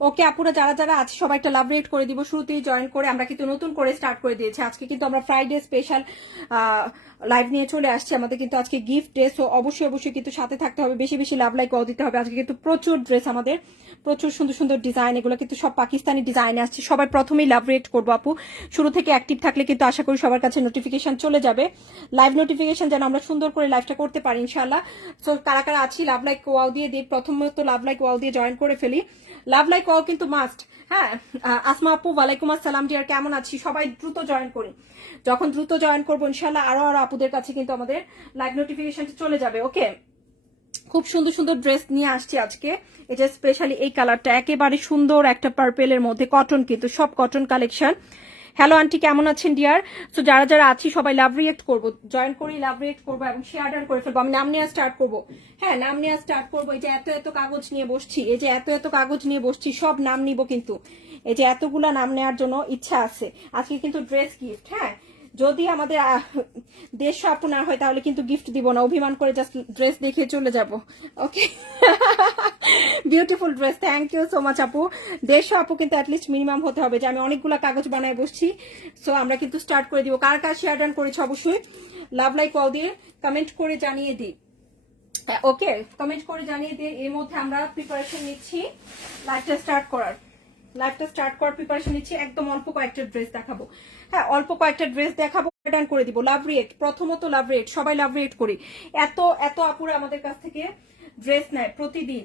ওকে আপুরা যারা যারা আছে সবাই একটা লাভ রেট করে দিব শুরুতেই জয়েন করে। আমরা কিন্তু নতুন করে স্টার্ট করে দিয়েছি। আজকে কিন্তু আমরা ফ্রাইডে স্পেশাল লাইভ নিয়ে চলে আসছি। আমাদের কিন্তু আজকে গিফট ডে, সো অবশ্যই অবশ্যই কিন্তু সাথে থাকতে হবে, বেশি বেশি লাভ লাইক দিতে হবে। আজকে কিন্তু প্রচুর ড্রেস, আমাদের প্রচুর সুন্দর সুন্দর ডিজাইন, এগুলো কিন্তু সব পাকিস্তানি ডিজাইনে আসছে। সবাই প্রথমেই লাভ রেট করবো আপু, শুরু থেকে অ্যাক্টিভ থাকলে কিন্তু আশা করি সবার কাছে নোটিফিকেশন চলে যাবে, লাইভ নোটিফিকেশন, যেন আমরা সুন্দর করে লাইভটা করতে পারি ইনশাল্লাহ। সো কারা কারা আছি লাভ লাইক ওয়াও দিয়ে দিই, প্রথমত লাভ লাইক ওয়াও দিয়ে জয়েন করে ফেলি। লাভ লাইক ওয়াও কিন্তু মাস্ট। হ্যাঁ, আসমা আপু ওয়ালাইকুম আসসালাম ডিয়ার, কেমন আছি? সবাই দ্রুত জয়েন করি, যখন দ্রুত জয়েন করবো ইনশাল্লাহ আরো আরো আপুদের কাছে কিন্তু আমাদের লাইভ নোটিফিকেশন চলে যাবে। ওকে, খুব সুন্দর সুন্দর ড্রেস নিয়ে আসছি আজকে। এটা স্পেশালি এই কালারটা একেবারে সুন্দর একটা পার্পেলের মধ্যে, কটন, কিন্তু সব কটন কালেকশন। হ্যালো আন্টি, কেমন আছেন ডিয়ার? সো যারা যারা আছি সবাই লাভ রিয়েক্ট করবো, জয়েন করি, লাভ রিয়েক্ট করবো এবং শেয়ার ডান করে ফেলবো। আমি নাম নেওয়া স্টার্ট করবো। হ্যাঁ, নাম নেওয়া স্টার্ট করবো। এই যে এত এত কাগজ নিয়ে বসছি, এই যে এত এত কাগজ নিয়ে বসছি, সব নাম নিব কিন্তু। এই যে এতগুলা নাম নেওয়ার জন্য ইচ্ছা আছে। আজকে কিন্তু ড্রেস গিফট। হ্যাঁ, যদি আমাদের দেশ আপু না হয় তাহলে কিন্তু গিফট দিব না, অভিমান করে জাস্ট ড্রেস দেখে চলে যাব। Okay, beautiful dress, thank you so much আপু। দেশ আপু কিন্তু অ্যাটলিস্ট মিনিমাম হতে হবে, যে আমি অনেকগুলো কাগজ বানায় বসছি। সো আমরা কিন্তু স্টার্ট করে দিব। কার কার শেয়ার ডান করেছে অবশ্যই লাভ লাইক ওয়াও দিয়ে কমেন্ট করে জানিয়ে দিই। ওকে, কমেন্ট করে জানিয়ে দিয়ে এর মধ্যে আমরা প্রিপারেশন নিচ্ছি লাইভটা স্টার্ট করার। লাইভটা স্টার্ট করার প্রিপারেশন নিচ্ছি। একদম অল্প কয়েকটা ড্রেস দেখাবো। হ্যাঁ, অল্প কয়েকটা ড্রেস দেখাবো, ডান করে দিব। লাভ রিয়েক্ট, প্রথমত লাভ রিয়েক্ট, সবাই লাভ রিয়েক্ট করি। এত এত আপুরা আমাদের কাছ থেকে ড্রেস নেয় প্রতিদিন।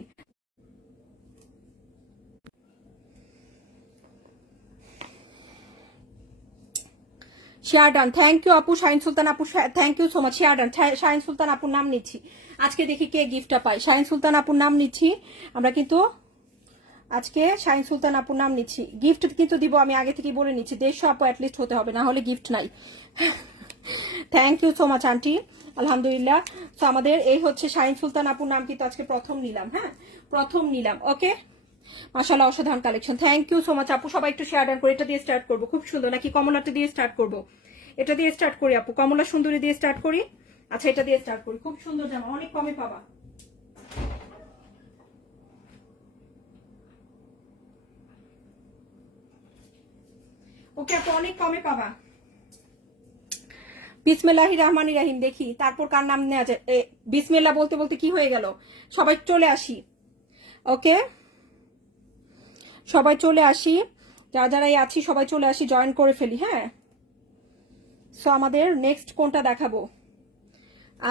শেয়ার ডান, থ্যাংক ইউ আপু। শাহিন সুলতান আপু, thank you so much. Share done, Shahin Sultan আপুর নাম নিচ্ছি আজকে, দেখি কে গিফটটা পাই। শাহিন সুলতান আপুর নাম নিচ্ছি আমরা কিন্তু আজকে, শাহিন সুলতান আপুর নাম নিচ্ছি। গিফট কিন্তু দিব, আমি আগে থেকে বলে নিচ্ছি, 150 আপু অ্যাটলিস্ট হতে হবে, না হলে গিফট নাই। Thank you so much aunty, আলহামদুলিল্লাহ। তো আমাদের এই হচ্ছে শাহিন সুলতান আপুর নাম কিন্তু আজকে প্রথম নিলাম। হ্যাঁ, প্রথম নিলাম। ওকে, মাশাআল্লাহ, অসাধারণ collection. Thank you so much আপু। সবাই একটু শেয়ার ডান করে, এটা দিয়ে স্টার্ট করবো। খুব সুন্দর, নাকি কমলাটা দিয়ে স্টার্ট করবো? এটা দিয়ে স্টার্ট করি আপু, কমলা সুন্দরী দিয়ে স্টার্ট করি। আচ্ছা, এটা দিয়ে স্টার্ট করি। খুব সুন্দর জামা, অনেক কমে পাবা। ওকে আপু, অনেক কমে পাবা। বিসমিল্লাহির রহমানির রহিম, দেখি তারপর কার নাম নেওয়া যায়। বিসমিল্লাহ বলতে বলতে কি হয়ে গেল? সবাই চলে আসি। ওকে, সবাই চলে আসি, যারা যারাই আছি সবাই চলে আসি, জয়েন করে ফেলি। হ্যাঁ, সো আমাদের নেক্সট কোনটা দেখাবো?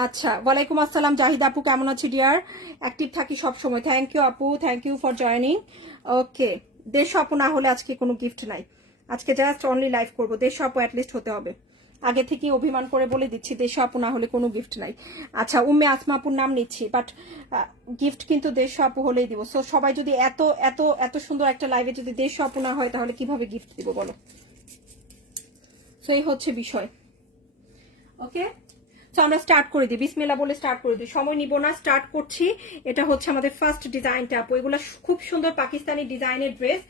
আচ্ছা, ওয়ালাইকুম আসসালাম জাহিদ আপু, কেমন আছি ডিয়ার? অ্যাক্টিভ থাকি সব সময়। থ্যাংক ইউ আপু, থ্যাংক ইউ ফর জয়নিং। ওকে, দেশ আপু না হলে আজকে কোনো গিফট নাই, আজকে জাস্ট অনলি লাইভ করবো। দেশ আপু অ্যাটলিস্ট হতে হবে, আগে থেকে অভিমান করে বলে দিচ্ছি, দেশ আপু না হলে কোনো গিফট নাই। আচ্ছা, উম্মে আসমা আপুর নাম নিচ্ছি, বাট গিফট কিন্তু দেশ আপু হলেই দিব। সো সবাই যদি এত এত এত সুন্দর একটা লাইভে যদি দেশ আপু না হয় তাহলে কিভাবে গিফট দিব বলো? সো এই হচ্ছে বিষয়। ওকে, তো আমরা স্টার্ট করে দিই, বিসমিল্লাহ বলে স্টার্ট করে দিই, সময় নিব না, স্টার্ট করছি। এটা হচ্ছে আমাদের ফার্স্ট ডিজাইনটা আপু। এগুলো খুব সুন্দর পাকিস্তানি ডিজাইনের ড্রেস।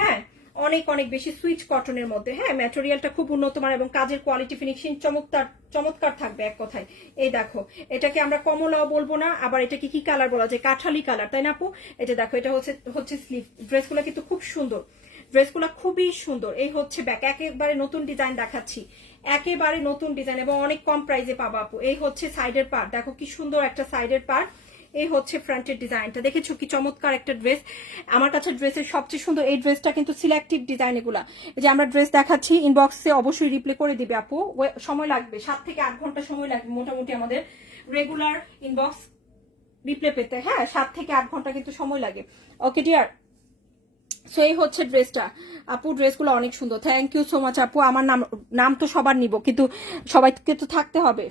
হ্যাঁ, অনেক অনেক বেশি সুইচ কটনের মধ্যে। হ্যাঁ, ম্যাটেরিয়ালটা খুব উন্নত মান এবং কাজের কোয়ালিটি ফিনিশিং চমৎকার চমৎকার থাকবে এক কথায়। এই দেখো, এটাকে আমরা কমলাও বলবো না, আবার এটাকে কি কালার বলা যায়? কাঠালি কালার, তাই না আপু? এটা দেখো, এটা হচ্ছে স্লিভ। ড্রেসগুলো কিন্তু খুব সুন্দর, ড্রেসগুলো খুবই সুন্দর। এই হচ্ছে ব্যাক, একেবারে নতুন ডিজাইন দেখাচ্ছি, একেবারে নতুন ডিজাইন এবং অনেক কম প্রাইসে পাবো আপু। এই হচ্ছে সাইডের পার্ট, দেখো কি সুন্দর একটা সাইডের পার্ট। এই হচ্ছে ফ্রন্টের ডিজাইনটা, দেখেছো কি চমৎকার একটা ড্রেস। আমার কাছে ড্রেসের সবচেয়ে সুন্দর এই ড্রেসটা কিন্তু সিলেক্টিভ ডিজাইন। এগুলা এই যে আমরা ড্রেস দেখাচ্ছি, ইনবক্সে অবশ্যই রিপ্লে করে দিবে আপু। সময় লাগবে 7 থেকে 8 ঘন্টা সময় লাগবে মোটামুটি আমাদের রেগুলার ইনবক্স রিপ্লে পেতে। হ্যাঁ, 7 থেকে 8 ঘন্টা কিন্তু সময় লাগে। ওকে ডিয়ার, সো এই হচ্ছে ড্রেসটা আপু। ড্রেসগুলো অনেক সুন্দর, থ্যাংক ইউ সো মাচ আপু। আমার নাম তো সবার নিব, কিন্তু সবাইকে তো থাকতে হবে।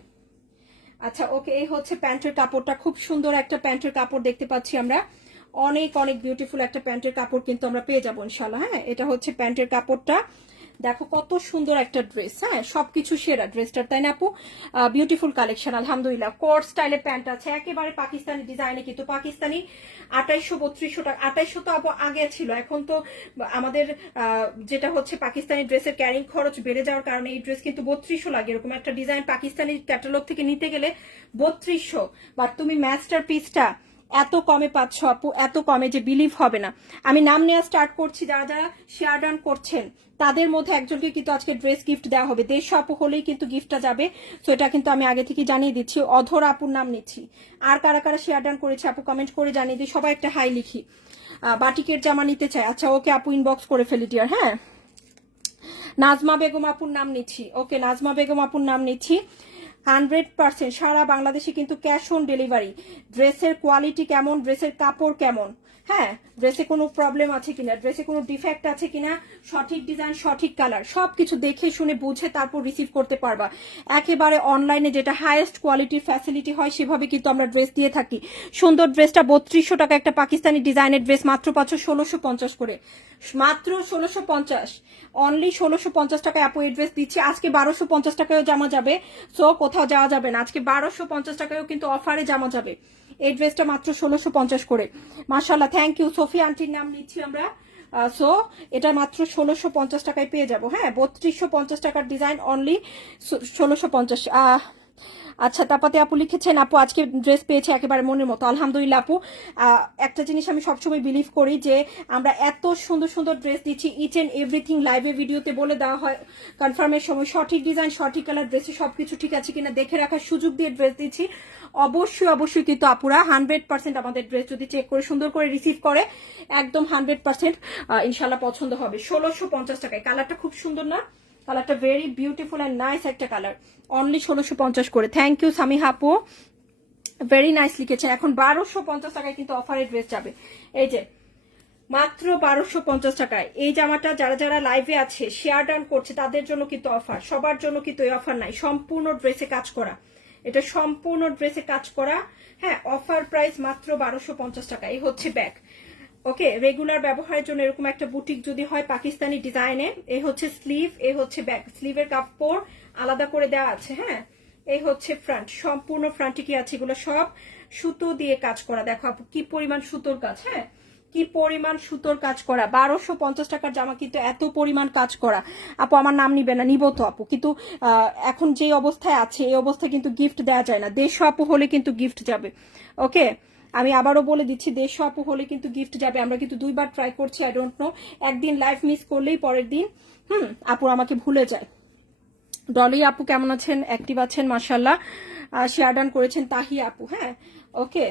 আচ্ছা, ওকে, এই হচ্ছে প্যান্টের কাপড়টা, খুব সুন্দর একটা প্যান্টের কাপড় দেখতে পাচ্ছি আমরা। অনেক অনেক বিউটিফুল একটা প্যান্টের কাপড় কিন্তু আমরা পেয়ে যাবো ইনশাল্লাহ। হ্যাঁ, এটা হচ্ছে প্যান্টের কাপড়টা, দেখো কত সুন্দর একটা ড্রেস। হ্যাঁ, সবকিছু সেরা ড্রেসটার, তাই না আপু? বিউটিফুল কালেকশন আলহামদুলিল্লাহ। কোট স্টাইলের প্যান্ট আছে, একেবারে পাকিস্তানি ডিজাইনে, কিন্তু পাকিস্তানি 2800-3200 টাকা। 2800 তো আপু আগে ছিল, এখন তো আমাদের যেটা হচ্ছে পাকিস্তানি ড্রেসের ক্যারিং খরচ বেড়ে যাওয়ার কারণে এই ড্রেস কিন্তু 3200 লাগে। এরকম একটা ডিজাইন পাকিস্তানি ক্যাটালগ থেকে নিতে গেলে 3200, বাট তুমি ম্যাচটার পিসটা এত কমে পাচ্ছ আপু, এত কমে যে বিলিভ হবে না। আমি নাম নেওয়া স্টার্ট করছি, যারা যারা শেয়ার ডান করছেন তাদের মধ্যে একজনকে কিন্তু আজকে ড্রেস গিফট দেওয়া হবে। 150 আপু হলেই কিন্তু গিফটটা যাবে। তো এটা কিন্তু আমি আগে থেকে জানিয়ে দিচ্ছি। অধর আপুর নাম নিচ্ছি। আর কারা কারা শেয়ার ডান করেছে আপু কমেন্ট করে জানিয়ে দিই, সবাই একটা হাই লিখি। বাটিকের জামা নিতে চাই, আচ্ছা ওকে আপু ইনবক্স করে ফেলি ডিয়ার। হ্যাঁ, নাজমা বেগম আপুর নাম নিচ্ছি। ওকে, নাজমা বেগম আপুর নাম নিচ্ছি। 100% সারা বাংলাদেশে কিন্তু ক্যাশ অন ডেলিভারি। ড্রেসের কোয়ালিটি কেমন, ড্রেসের কাপড় কেমন, হ্যাঁ, ড্রেসে কোনো প্রবলেম আছে কিনা, ড্রেসে কোনো ডিফেক্ট আছে কিনা, সঠিক ডিজাইন সঠিক কালার সবকিছু দেখে শুনে বুঝে তারপর রিসিভ করতে পারবা। একেবারে অনলাইনে যেটা হাইয়েস্ট কোয়ালিটির ফ্যাসিলিটি হয় সেভাবে কিন্তু আমরা ড্রেস দিয়ে থাকি। সুন্দর ড্রেসটা 3200 টাকা, একটা পাকিস্তানি ডিজাইনের ড্রেস মাত্র পাচ্ছ 1650 করে, মাত্র 1650, অনলি 1650 টাকায় আপু এই ড্রেস দিচ্ছি। আজকে 1250 টাকায়ও জামা যাবে, সো কোথাও যাওয়া যাবে না। আজকে 1250 টাকায়ও কিন্তু অফারে জামা যাবে। এই ড্রেসটা মাত্র 1650 করে। মাশাআল্লাহ, থ্যাংক ইউ। সোফি আন্টির নাম নিচ্ছি আমরা। সো এটা মাত্র 1650 টাকায় পেয়ে যাবো। হ্যাঁ, 3250 টাকার ডিজাইন, অনলি 1650। আচ্ছা, তাপাতে আপু লিখেছেন আপু আজকে ড্রেস পেয়েছে একেবারে মনের মতো। আলহামদুলিল্লাহ আপু, একটা জিনিস আমি সবসময় বিলিভ করি যে আমরা এত সুন্দর সুন্দর ড্রেস দিচ্ছি, ইচ এন্ড এভরিথিং লাইভে ভিডিওতে বলে দেওয়া হয় কনফার্মের সময়, সঠিক ডিজাইন সঠিক কালার, ড্রেসে সবকিছু ঠিক আছে কিনা দেখে রাখার সুযোগ দিয়ে ড্রেস দিচ্ছি। অবশ্যই অবশ্যই কিন্তু আপুরা 100% আমাদের ড্রেস যদি চেক করে সুন্দর করে রিসিভ করে একদম 100% ইনশাল্লাহ পছন্দ হবে। 1650 টাকায়। কালারটা খুব সুন্দর না, কালারটা ভেরি বিউটিফুল অ্যান্ড নাইস একটা কালার, অনলি 1650 করে। থ্যাংক ইউ সামিহা আপু, ভেরি নাইস লিখেছেন। এখন 1250 টাকায় কিন্তু অফারের ড্রেস যাবে। এই যে মাত্র 1250 টাকায় এই জামাটা যারা যারা লাইভে আছে শেয়ার ডান করছে তাদের জন্য কিন্তু অফার, সবার জন্য কিন্তু এই অফার নাই। সম্পূর্ণ ড্রেসে কাজ করা, এটা সম্পূর্ণ ড্রেসে কাজ করা। হ্যাঁ, অফার প্রাইস মাত্র 1250 টাকা। এই হচ্ছে ব্যাগ। ওকে, রেগুলার ব্যবহারের জন্য এরকম একটা বুটিক যদি হয় পাকিস্তানি ডিজাইনে। এই হচ্ছে স্লিভ, এই হচ্ছে ব্যাক, স্লিভের কাপড় আলাদা করে দেওয়া আছে। হ্যাঁ, এই হচ্ছে ফ্রন্ট, সম্পূর্ণ ফ্রন্টে কি আছে এগুলো সব সুতো দিয়ে কাজ করা। দেখো আপু কি পরিমাণ সুতোর কাজ, হ্যাঁ কি পরিমাণ সুতোর কাজ করা। 1250 টাকার জামা কিন্তু এত পরিমাণ কাজ করা। আপু আমার নাম নিবে না, নিব তো আপু, কিন্তু এখন যে অবস্থায় আছে এই অবস্থায় কিন্তু গিফট দেওয়া যায় না। 150 আপু হলে কিন্তু গিফট যাবে। ওকে, আমি আবারও বলে দিচ্ছি 150 আপু হলে কিন্তু গিফট যাবে। আমরা কিন্তু দুইবার ট্রাই করছি, আই ডোন্ট নো, একদিন লাইভ মিস করলেই পরের দিন আপু আমাকে ভুলে যায়। ডলি আপু কেমন আছেন, অ্যাক্টিভ আছেন মাশাআল্লাহ, শেয়ার ডান করেছেন তাহি আপু। হ্যাঁ, ওকে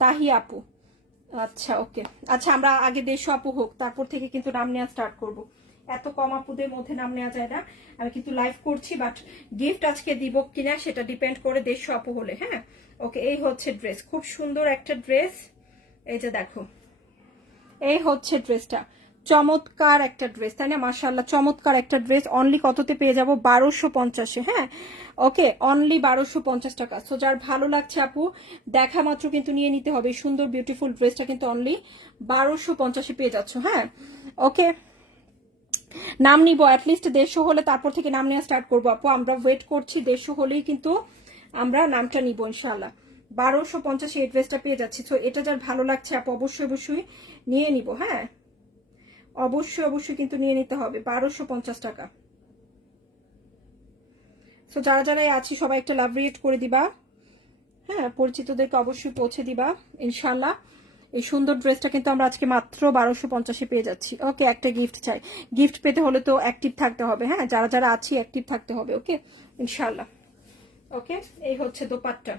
তাহি আপু, আচ্ছা ওকে। আচ্ছা, আমরা আগে 150 আপু হোক, তারপর থেকে কিন্তু নাম নেওয়া স্টার্ট করব। এত কম আপুদের মধ্যে নাম নেওয়া যায় না। আমি কিন্তু লাইভ করছি, বাট গিফট আজকে দিব কিনা সেটা ডিপেন্ড করে 150 আপু হলে। হ্যাঁ, ওকে, এই হচ্ছে ড্রেস, খুব সুন্দর একটা ড্রেস। এই যে দেখো, এই হচ্ছে ড্রেসটা, চমৎকার একটা ড্রেস, তাই না? মাশাআল্লাহ, চমৎকার একটা ড্রেস। অনলি কততে পেয়ে যাব? 1250-এ। হ্যাঁ, ওকে, অনলি 1250 টাকা। সো যার ভালো লাগছে আপু দেখা মাত্র কিন্তু নিয়ে নিতে হবে। সুন্দর বিউটিফুল ড্রেসটা কিন্তু অনলি 1250-এ পেয়ে যাচ্ছ। হ্যাঁ, ওকে, নাম নিব অ্যাটলিস্ট 150 হলে, তারপর থেকে নাম নেওয়া স্টার্ট করবো আপু। আমরা ওয়েট করছি, 150 হলেই কিন্তু আমরা নামটা নিব ইনশাআল্লাহ। 1250 এই ড্রেসটা পেয়ে যাচ্ছি। তো এটা যার ভালো লাগছে আপু অবশ্যই অবশ্যই নিয়ে নিব। হ্যাঁ, অবশ্যই অবশ্যই কিন্তু নিয়ে নিতে হবে। 1250 টাকা। তো যারা যারা আছি সবাই একটা লাভ রিয়েক্ট করে দিবা। হ্যাঁ, পরিচিতদেরকে অবশ্যই পৌঁছে দিবা ইনশাআল্লাহ। এই সুন্দর ড্রেসটা কিন্তু আমরা আজকে মাত্র 1250-এ পেয়ে যাচ্ছি। ওকে, একটা গিফট চাই। গিফট পেতে হলে তো অ্যাক্টিভ থাকতে হবে। হ্যাঁ, যারা যারা আছি অ্যাক্টিভ থাকতে হবে। ওকে ইনশাআল্লাহ। ওকে, এই হচ্ছে দোপাট্টা,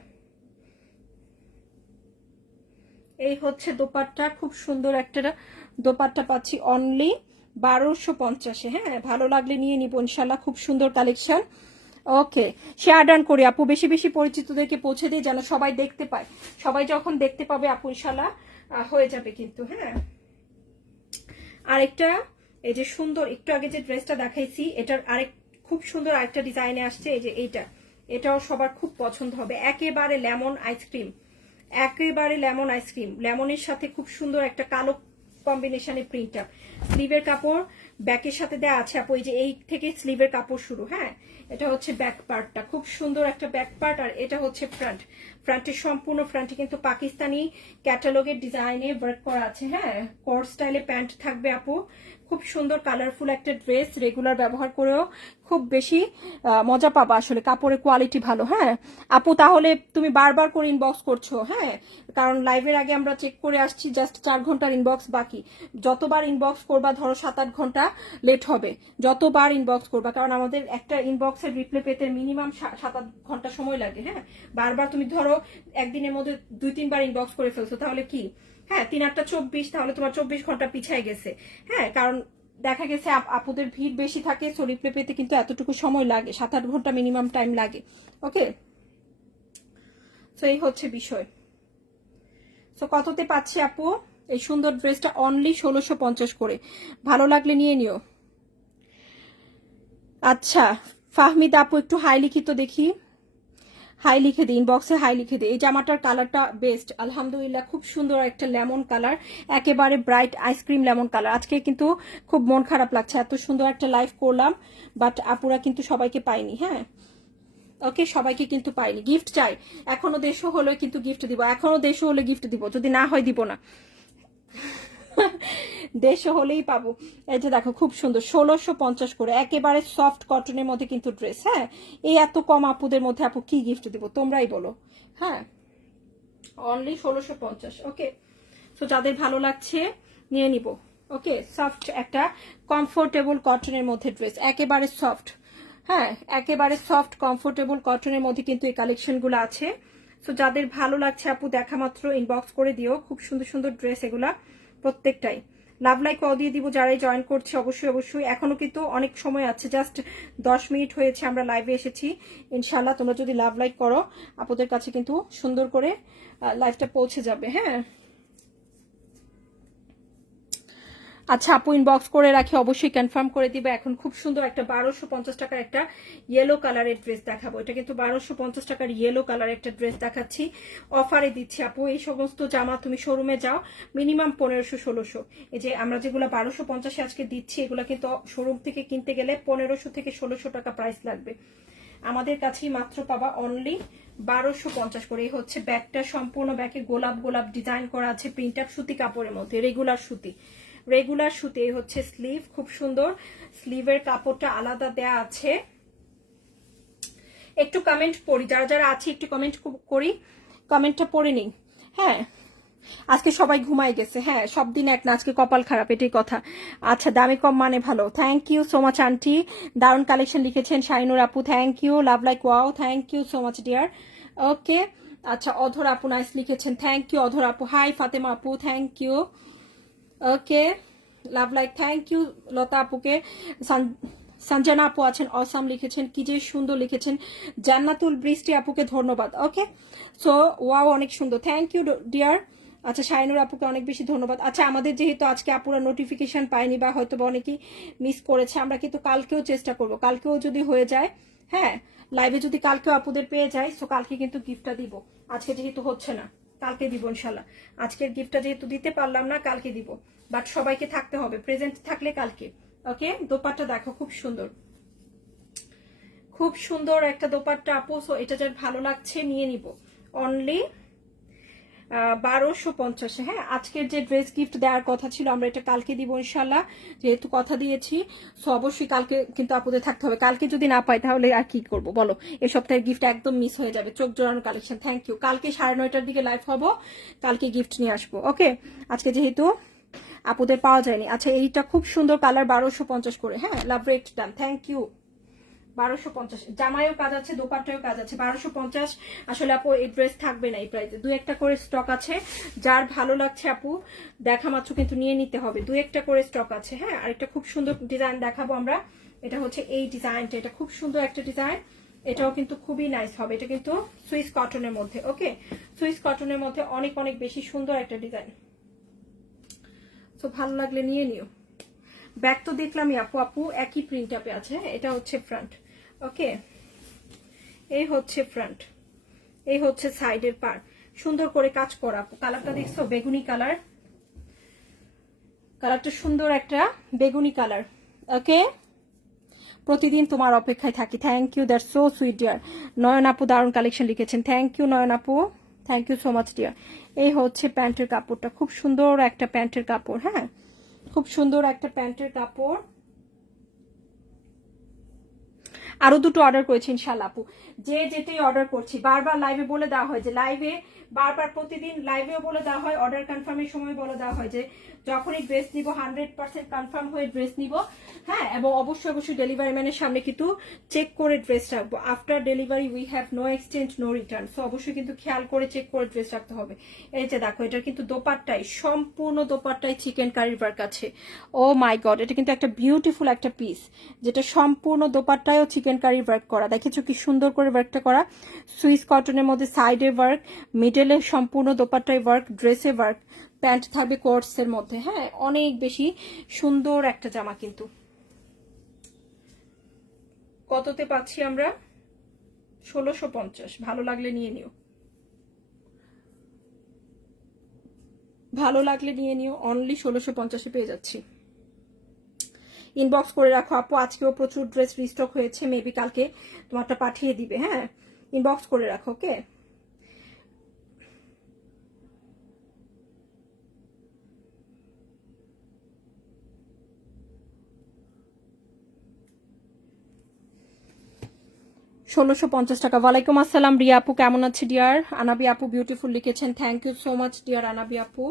এই হচ্ছে দোপাট্টা, খুব সুন্দর একটা দোপাট্টা পাচ্ছি অনলি 1250-এ। হ্যাঁ, ভালো লাগলে নিয়ে নিব ইনশাআল্লাহ। খুব সুন্দর কালেকশন। ওকে, শেয়ার ডান করি আপু, বেশি বেশি পরিচিতদেরকে পৌঁছে দিই যেন সবাই দেখতে পায়। সবাই যখন দেখতে পাবে আপু ইনশাআল্লাহ হয়ে যাবে কিন্তু। হ্যাঁ, আরেকটা, এই যে সুন্দর একটু আগে যে ড্রেসটা দেখাইছি এটার আরেক খুব সুন্দর আরেকটা ডিজাইনে আসছে। এই যে এইটা, এটাও সবার খুব পছন্দ হবে। একেবারে লেমন আইসক্রিম, একেবারে লেমন আইসক্রিম, লেমনের সাথে খুব সুন্দর একটা কালো কম্বিনেশনে প্রিন্ট আপ। স্লিভের কাপড় ব্যাকের সাথে দেওয়া আছে আপু। এই যে এই থেকে স্লিভের কাপড় শুরু। হ্যাঁ, এটা হচ্ছে ব্যাক পার্টটা, খুব সুন্দর একটা ব্যাক পার্ট। আর এটা হচ্ছে ফ্রন্ট, ফ্রন্টের সম্পূর্ণ ফ্রন্টে কিন্তু পাকিস্তানি ক্যাটালগের ডিজাইনে ওয়ার্ক করা আছে। হ্যাঁ, কোট স্টাইলে প্যান্ট থাকবে আপু, খুব সুন্দর কালারফুল একটা ড্রেস, রেগুলার ব্যবহার করেও খুব বেশি মজা পাবা, আসলে কাপড়ের কোয়ালিটি ভালো। হ্যাঁ আপু, তাহলে তুমি বারবার করে ইনবক্স করছো, হ্যাঁ কারণ লাইভের আগে আমরা চেক করে আসছি, জাস্ট 4 ঘন্টার ইনবক্স বাকি। যতবার ইনবক্স করবা, ধরো 7-8 ঘন্টা লেট হবে, যতবার ইনবক্স করবা, কারণ আমাদের একটা ইনবক্সের রিপ্লাই পেতে মিনিমাম 7-8 ঘন্টা সময় লাগে। হ্যাঁ বারবার তুমি ধরো একদিনের মধ্যে 2-3 বার ইনবক্স করে ফেলছো, তাহলে কি, হ্যাঁ 3-8-24, তাহলে তোমার 24 ঘন্টা পিছায় গেছে। হ্যাঁ কারণ দেখা গেছে আপুদের ভিড় বেশি থাকে, সো রিপ্লাই পেতে কিন্তু এতটুকু সময় লাগে, 7-8 ঘন্টা মিনিমাম টাইম লাগে। ওকে, সো এই হচ্ছে বিষয়। সো কততে পাচ্ছি আপু এই সুন্দর ড্রেসটা? অনলি 1650 করে। ভালো লাগলে নিয়ে নিও। আচ্ছা ফাহমিদ আপু একটু হাই লিখিত দেখি, হাই লিখে দিই, ইনবক্সে হাই লিখে দিই। এই জামাটার কালারটা বেস্ট, আলহামদুলিল্লাহ, খুব সুন্দর একটা লেমন কালার, একেবারে ব্রাইট আইসক্রিম লেমন কালার। আজকে কিন্তু খুব মন খারাপ লাগছে, এত সুন্দর একটা লাইভ করলাম বাট আপুরা কিন্তু সবাইকে পাইনি। হ্যাঁ ওকে, সবাইকে কিন্তু পাইনি। গিফট চাই, এখনো 150 হলে কিন্তু গিফট দিব, এখনো 150 হলে গিফট দিব, যদি না হয় দিব না। 150 হলেই পাবো। এই যে দেখো খুব সুন্দর, 1650 করে, একেবারে সফট কটনের মধ্যে কিন্তু ড্রেস। হ্যাঁ এই এত কম আপুদের মধ্যে আপু কি গিফট দিব তোমরাই বলো। হ্যাঁ অনলি 1650। ওকে, সো যাদের ভালো লাগছে নিয়ে নিব। ওকে, সফট একটা কমফোর্টেবল কটনের মধ্যে ড্রেস, একেবারে সফট। হ্যাঁ একেবারে সফট কমফোর্টেবল কটনের মধ্যে কিন্তু এই কালেকশনগুলো আছে। সো যাদের ভালো লাগছে আপু দেখা মাত্র ইনবক্স করে দিও, খুব সুন্দর সুন্দর ড্রেস এগুলা প্রত্যেকটাই। লাভ লাইক কল দিয়ে দিব যারাই জয়েন করছে, অবশ্যই অবশ্যই। এখনো কিন্তু অনেক সময় আছে, জাস্ট 10 মিনিট হয়েছে আমরা লাইভে এসেছি। ইনশাল্লাহ তোমরা যদি লাভ লাইক করো আপুদের কাছে কিন্তু সুন্দর করে লাইভটা পৌঁছে যাবে। হ্যাঁ আচ্ছা আপু ইনবক্স করে রাখি, অবশ্যই কনফার্ম করে দিবে। এখন খুব সুন্দর একটা 1250 টাকার একটা ইয়েলো কালারের ড্রেস দেখাবো। এটা কিন্তু 1250 টাকার ইয়েলো কালারের একটা ড্রেস দেখাচ্ছি, অফারে দিচ্ছি আপু। এই সমস্ত জামা তুমি শোরুমে যাও মিনিমাম 1500-1600। এই যে আমরা যেগুলো 1250 আজকে দিচ্ছি, এগুলো কিন্তু শোরুম থেকে কিনতে গেলে 1500 থেকে 1600 টাকা প্রাইস লাগবে। আমাদের কাছেই মাত্র পাবা অনলি 1250 করে। এই হচ্ছে ব্যাগটা, সম্পূর্ণ ব্যাগে গোলাপ গোলাপ ডিজাইন করা আছে, প্রিন্ট আপ সুতি কাপড়ের মধ্যে, রেগুলার সুতি, রেগুলার সুতি। এই হচ্ছে স্লিভ, খুব সুন্দর স্লিভের কাপড়টা আলাদা দেয়া আছে। একটু কমেন্ট পড়ি, যারা যারা আছে একটু কমেন্ট করি, কমেন্টটা পড়ে নিই। হ্যাঁ আজকে সবাই ঘুমাই গেছে, হ্যাঁ সব দিন এক না, আজকে কপাল খারাপ, এটাই কথা। আচ্ছা দামে কম মানে ভালো, thank you so much aunty. দারুণ কালেকশন লিখেছেন শাইনুর আপু, thank you. Love like wow, thank you so much dear. Okay আচ্ছা অধর আপু নাইস লিখেছেন, থ্যাংক ইউ অধর আপু। হাই ফাতেমা আপু, thank you. Okay love like, thank you Lata আপুকে। সঞ্জনা আপু আছেন, অসাম লিখেছেন, কি যে সুন্দর লিখেছেন। জান্নাতুল বৃষ্টি আপুকে ধন্যবাদ। ওকে সো ওয়াও অনেক সুন্দর, থ্যাংক ইউ ডিয়ার। আচ্ছা শাইনুর আপুকে অনেক বেশি ধন্যবাদ। আচ্ছা আমাদের যেহেতু আজকে আপুরা নোটিফিকেশন পাইনি বা হয়তো বা অনেকেই মিস করেছে, আমরা কিন্তু কালকেও চেষ্টা করব, কালকেও যদি হয়ে যায়, হ্যাঁ লাইভে যদি কালকেও আপুদের পেয়ে যায়, সো কালকে কিন্তু গিফটটা দিব। আজকে যেহেতু হচ্ছে না কালকে দিব ইনশাল্লাহ। আজকের গিফটটা যেহেতু দিতে পারলাম না কালকে দিব, বাট সবাইকে থাকতে হবে, প্রেজেন্ট থাকলে কালকে। ওকে দোপাট্টা দেখো খুব সুন্দর, খুব সুন্দর একটা দোপাট্টা আপু। সো এটা যার ভালো লাগছে নিয়ে নিব, অনলি 1250। হ্যাঁ আজকের যে ড্রেস গিফট দেওয়ার কথা ছিল আমরা এটা কালকে দিব ইনশাল্লাহ, যেহেতু কথা দিয়েছি। সো অবশ্যই কালকে কিন্তু আপুদের থাকতে হবে, কালকে যদি না পাই তাহলে আর কি করব বলো। এই সপ্তাহের গিফট একদম মিস হয়ে যাবে, চোখ জোড়ানো কালেকশন। Thank you. কালকে 9:30টার দিকে লাইভ হবো, কালকে গিফট নিয়ে আসবো। ওকে আজকে যেহেতু আপুদের পাওয়া যায়নি। আচ্ছা এইটা খুব সুন্দর কালার, 1250 করে। হ্যাঁ লাভ রেট ডান, থ্যাংক ইউ। 1250 জামায়ও কাজ আছে, দোপাট্টায়ও কাজ আছে। 1250 আসলে আপু এই ড্রেস থাকবে না এই প্রাইসে, 2-1টা করে স্টক আছে। যার ভালো লাগছে আপু দেখা মাত্র কিন্তু নিয়ে নিতে হবে, 2-1টা করে স্টক আছে। হ্যাঁ আরেকটা খুব সুন্দর ডিজাইন দেখাবো আমরা, এটা হচ্ছে এই ডিজাইনটা, এটা খুব সুন্দর একটা ডিজাইন, এটাও কিন্তু খুবই নাইস হবে। এটা কিন্তু সুইস কটনের মধ্যে। ওকে সুইস কটনের মধ্যে অনেক অনেক বেশি সুন্দর একটা ডিজাইন। তো ভালো লাগলে নিয়ে নিও। ব্যাক তো দেখলামই আপু, আপু একই প্রিন্ট আপে আছে। এটা হচ্ছে ফ্রন্ট। ওকে এই হচ্ছে ফ্রন্ট, এই হচ্ছে সাইডের পার, সুন্দর করে কাজ করা। আপু কালারটা দেখছো, বেগুনি কালার, কালারটা সুন্দর একটা বেগুনি কালার। ওকে প্রতিদিন তোমার অপেক্ষায় থাকি, thank you, that's so sweet dear. Nayan আপু দারুণ কালেকশন লিখেছেন, থ্যাংক ইউ নয়ন আপু, thank you so much dear. এই হচ্ছে প্যান্টের কাপড়টা, খুব সুন্দর একটা প্যান্টের কাপড়। হ্যাঁ খুব সুন্দর একটা প্যান্টের কাপড়। আরো দুটো অর্ডার করেছি ইনশাআল্লাহ আপু, যে যেটাই অর্ডার করছি বারবার লাইভে বলে দেওয়া হয় যে লাইভে বারবার প্রতিদিন লাইভেও বলে দেওয়া হয়, অর্ডার কনফার্মের সময় বলে দেওয়া হয় যে যখনই ড্রেস নিব 100% কনফার্ম হয়ে ড্রেস নিব, হ্যাঁ, এবং অবশ্যই অবশ্যই ডেলিভারি ম্যানের সামনে কিন্তু চেক করে ড্রেস রাখবো। After delivery we have no exchange no return, so অবশ্যই কিন্তু খেয়াল করে চেক করে ড্রেস রাখতে হবে। এই যে দেখো, এটার কিন্তু দোপাট্টাই, সম্পূর্ণ দোপাট্টাই চিকেন কারির ওয়ার্ক আছে। ও মাই গড, এটা কিন্তু একটা বিউটিফুল একটা পিস, যেটা সম্পূর্ণ দোপাট্টায়ও চিকেন কারি ওয়ার্ক করা। দেখেছো কি সুন্দর করে ওয়ার্কটা করা, সুইস কটনের মধ্যে সাইডে ওয়ার্ক, মিডলে সম্পূর্ণ দোপাট্টায় ওয়ার্ক, ড্রেসে ওয়ার্ক, প্যান্ট থাকবে কোটসের মধ্যে। হ্যাঁ, অনেক বেশি সুন্দর একটা জামা। কিন্তু কততে পাচ্ছি আমরা? 1650। ভালো লাগলে নিয়ে নিও, ভালো লাগলে নিয়ে নিও, অনলি 1650-এ পেয়ে যাচ্ছি। ইনবক্স করে রাখো আপু, আজকেও প্রচুর ড্রেস রিস্টক হয়েছে, মেবি কালকে তোমারটা পাঠিয়ে দিবে। হ্যাঁ, ইনবক্স করে রাখো, ওকে। $1650। ওয়ালাইকুম আসসালাম রিয়া আপু, কেমন আছে ডিয়ার? আনাবি আপু বিউটিফুল লিখেছেন, thank you so much dear Anabi আপু।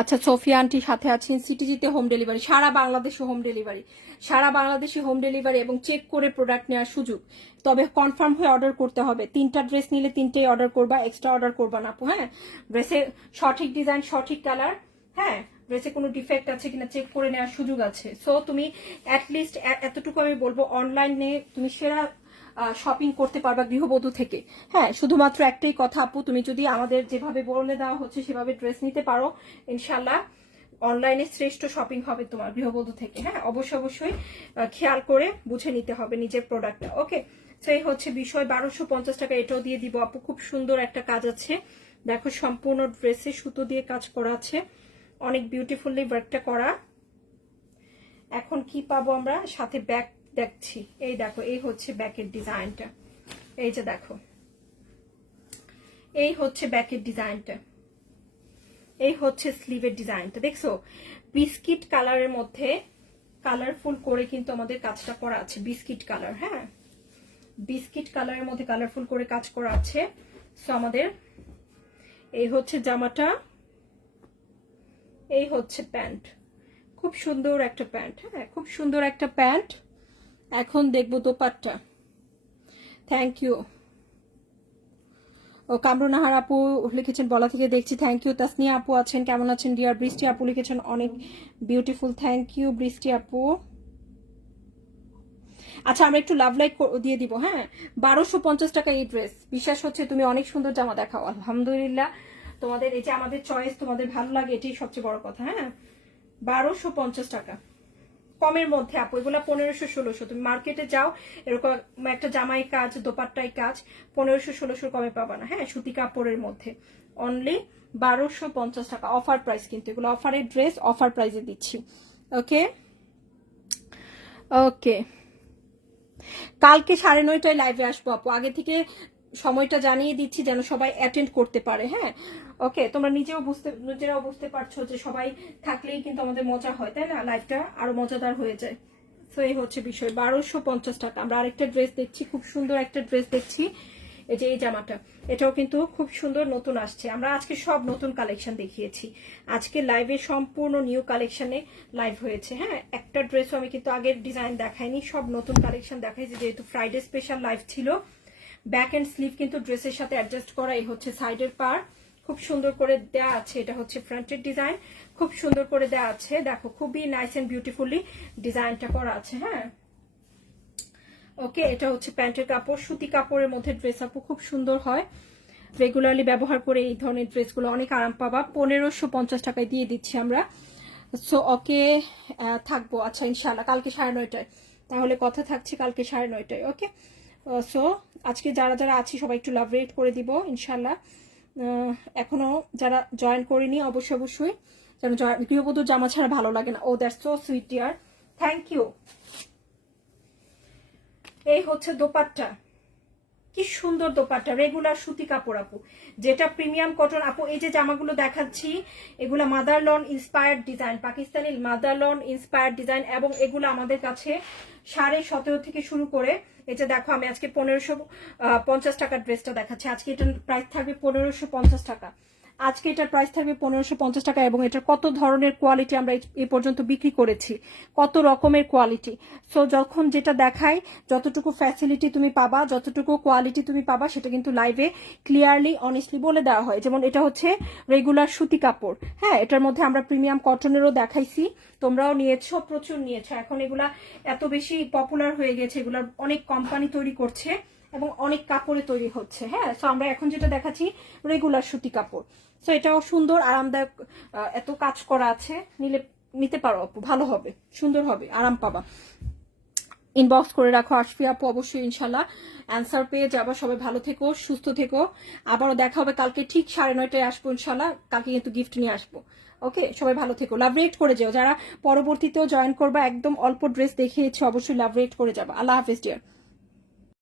আচ্ছা, সোফিয়া আন্টি সাথে আছেন। সিটিজিতে হোম ডেলিভারি, সারা বাংলাদেশে হোম ডেলিভারি, সারা বাংলাদেশে হোম ডেলিভারি এবং চেক করে প্রোডাক্ট নেওয়ার সুযোগ। তবে কনফার্ম হয়ে অর্ডার করতে হবে। 3টা ড্রেস নিলে 3টেই অর্ডার করবা, এক্সট্রা অর্ডার করবা না আপু। হ্যাঁ, ড্রেসের সঠিক ডিজাইন, সঠিক কালার, হ্যাঁ, ড্রেসে কোনো ডিফেক্ট আছে কিনা চেক করে নেওয়ার সুযোগ আছে। সো তুমি অ্যাটলিস্ট এতটুকু আমি বলবো, অনলাইনে তুমি সেরা শপিং করতে পারবা গৃহবধূ থেকে। হ্যাঁ, শুধুমাত্র একটাই কথা আপু, তুমি যদি আমাদের যেভাবে বলে দেওয়া হচ্ছে সেভাবে ড্রেস নিতে পারো, ইনশাল্লাহ অনলাইনে শ্রেষ্ঠ শপিং হবে তোমার গৃহবধূ থেকে। হ্যাঁ, অবশ্যই অবশ্যই খেয়াল করে বুঝে নিতে হবে নিজের প্রোডাক্টটা। ওকে, সেই হচ্ছে বিষয়। 1250 টাকা এটাও দিয়ে দিব আপু। খুব সুন্দর একটা কাজ আছে, দেখো সম্পূর্ণ ড্রেসে সুতো দিয়ে কাজ করা আছে, অনেক বিউটিফুলি ওয়ার্কটা করা। এখন কি পাবো আমরা সাথে? ব্যাক দেখছি, এই দেখো, এই হচ্ছে ব্যাকের ডিজাইনটা, এই যে দেখো, এই হচ্ছে ব্যাকের ডিজাইনটা, এই হচ্ছে স্লিভের ডিজাইনটা। দেখছো বিস্কিট কালারের মধ্যে কালারফুল করে কিন্তু আমাদের কাজটা করা আছে, বিস্কিট কালার। হ্যাঁ, বিস্কিট কালারের মধ্যে কালারফুল করে কাজ করা আছে। সো আমাদের এই হচ্ছে জামাটা, এই হচ্ছে প্যান্ট, খুব সুন্দর একটা প্যান্ট। হ্যাঁ, খুব সুন্দর একটা প্যান্ট। এখন দেখবো দোপাট্টা। Thank you. ও কামরুনাহার আপু লিখেছেন বলা থেকে দেখছি, থ্যাংক ইউ। তাসনিয়া আপু আছেন, কেমন আছেন ডিয়ার? বৃষ্টি আপু লিখেছেন অনেক বিউটিফুল, থ্যাংক ইউ বৃষ্টি আপু। আচ্ছা, আমরা একটু লাভ লাইক দিয়ে দিব। হ্যাঁ, 1250 টাকা এই ড্রেস। বিশ্বাস হচ্ছে তুমি অনেক সুন্দর জামা দেখাও, আলহামদুলিল্লাহ। তোমাদের এই যে আমাদের চয়েস তোমাদের ভালো লাগে, এটাই সবচেয়ে বড় কথা। হ্যাঁ, 1250 টাকা কমের মধ্যে আপু, এগুলো 1500-1600। তুমি মার্কেটে যাও, এরকম একটা জামাই কাজ, দোপাট্টাই কাজ 1500-1600 কমে পাবা না। হ্যাঁ, সুতি কাপড়ের মধ্যে অনলি 1250 টাকা, অফার প্রাইস। কিন্তু এগুলো অফারের ড্রেস, অফার প্রাইসে দিচ্ছি। ওকে ওকে, কালকে 9:30টায় লাইভে আসবো আপু, আগে থেকে সময়টা জানিয়ে দিচ্ছি যেন সবাই অ্যাটেন্ড করতে পারে। হ্যাঁ, ওকে, তোমরা নিজেরাও বুঝতে পারছো যে সবাই থাকলেই কিন্তু আমাদের মজা হয়, তাই না? লাইভটা আরো মজাদার হয়ে যায়। তো এই হচ্ছে বিষয়। 1250 টাকা। আমরা আরেকটা ড্রেস দেখছি, খুব সুন্দর একটা ড্রেস দেখছি, এই যে এই জামাটা, এটাও কিন্তু খুব সুন্দর, নতুন আসছে। আমরা আজকে সব নতুন কালেকশন দেখিয়েছি, আজকে লাইভে সম্পূর্ণ নিউ কালেকশনে লাইভ হয়েছে। হ্যাঁ, একটা ড্রেসও আমি কিন্তু আগের ডিজাইন দেখাইনি, সব নতুন কালেকশন দেখাইছি, যেহেতু ফ্রাইডে স্পেশাল লাইভ ছিল। ব্যাক এন্ড স্লিভ কিন্তু ড্রেসের সাথে অ্যাডজাস্ট করা। এই হচ্ছে সাইডের পার, খুব সুন্দর করে দেয়া আছে। এটা হচ্ছে ফ্রন্টের ডিজাইন, খুব সুন্দর করে দেয়া আছে। দেখো খুবই নাইস এন্ড বিউটিফুলি ডিজাইনটা করা আছে। হ্যাঁ, ওকে, এটা হচ্ছে প্যান্টের কাপড়, সুতি কাপড়ের মধ্যে ড্রেস আপু খুব সুন্দর হয়। রেগুলারলি ব্যবহার করে এই ধরনের ড্রেসগুলো অনেক আরাম পাবা। 1550 টাকায় দিয়ে দিচ্ছি আমরা। সো ওকে, থাকবো। আচ্ছা, ইনশাল্লাহ কালকে 9:30টায়, তাহলে কথা থাকছি কালকে 9:30টায়। ওকে, সো আজকে যারা যারা আছি সবাই একটু লাভ রেট করে দিব ইনশাল্লাহ। এখনো যারা জয়েন করিনি অবশ্যই অবশ্যই যেন, গৃহবধূর জামা ছাড়া ভালো লাগে না। ও that's so sweet dear, thank you. এই হচ্ছে দোপাট্টা, কি সুন্দর দোপাট্টা, রেগুলার সুতি কাপড় আপু, যেটা প্রিমিয়াম কটন আপু। এই যে জামাগুলো দেখাচ্ছি এগুলা মাদারলন ইন্সপায়ার্ড ডিজাইন, পাকিস্তানি মাদারলন ইন্সপায়ার্ড ডিজাইন, এবং এগুলো আমাদের কাছে 17.5 থেকে শুরু করে, এটা দেখো আমি আজকে 1550 টাকার ড্রেসটা দেখাচ্ছি, আজকে এটার প্রাইস থাকবে 1550 টাকা। আজকে এটার প্রাইস থাকবে 1550 টাকা, এবং এটার কত ধরনের কোয়ালিটি আমরা এই পর্যন্ত বিক্রি করেছি, কত রকমের কোয়ালিটি। সো যখন যেটা দেখাই, যতটুকু ফ্যাসিলিটি তুমি পাবা, যতটুকু কোয়ালিটি তুমি পাবা, সেটা কিন্তু লাইভে ক্লিয়ারলি অনেস্টলি বলে দেওয়া হয়। যেমন এটা হচ্ছে রেগুলার সুতি কাপড়, হ্যাঁ, এটার মধ্যে আমরা প্রিমিয়াম কটনেরও দেখাইছি, তোমরাও নিয়েছো, প্রচুর নিয়েছো। এখন এগুলা এত বেশি পপুলার হয়ে গেছে, এগুলার অনেক কোম্পানি তৈরি করছে এবং অনেক কাপড়ে তৈরি হচ্ছে, হ্যাঁ। সো আমরা এখন যেটা দেখাচ্ছি রেগুলার সুতি কাপড়। সো এটাও সুন্দর, আরামদায়ক, এত কাজ করা আছে, নিতে পারো আপু, ভালো হবে, সুন্দর হবে, আরাম পাবা। ইনবক্স করে রাখো আশফি আপু, অবশ্যই ইনশাল্লাহ অ্যান্সার পেয়ে যাবা। সবাই ভালো থেকো, সুস্থ থেকো, আবারও দেখা হবে কালকে ঠিক 9:30টায় আসবো ইনশাল্লাহ। কালকে কিন্তু গিফট নিয়ে আসবো। ওকে, সবাই ভালো থেকো, লাভ রেট করে যাও। যারা পরবর্তীতেও জয়েন করবা, একদম অল্প ড্রেস দেখিয়েছে, অবশ্যই লাভ রেট করে যাবা। আল্লাহ হাফেজ ডিয়ার।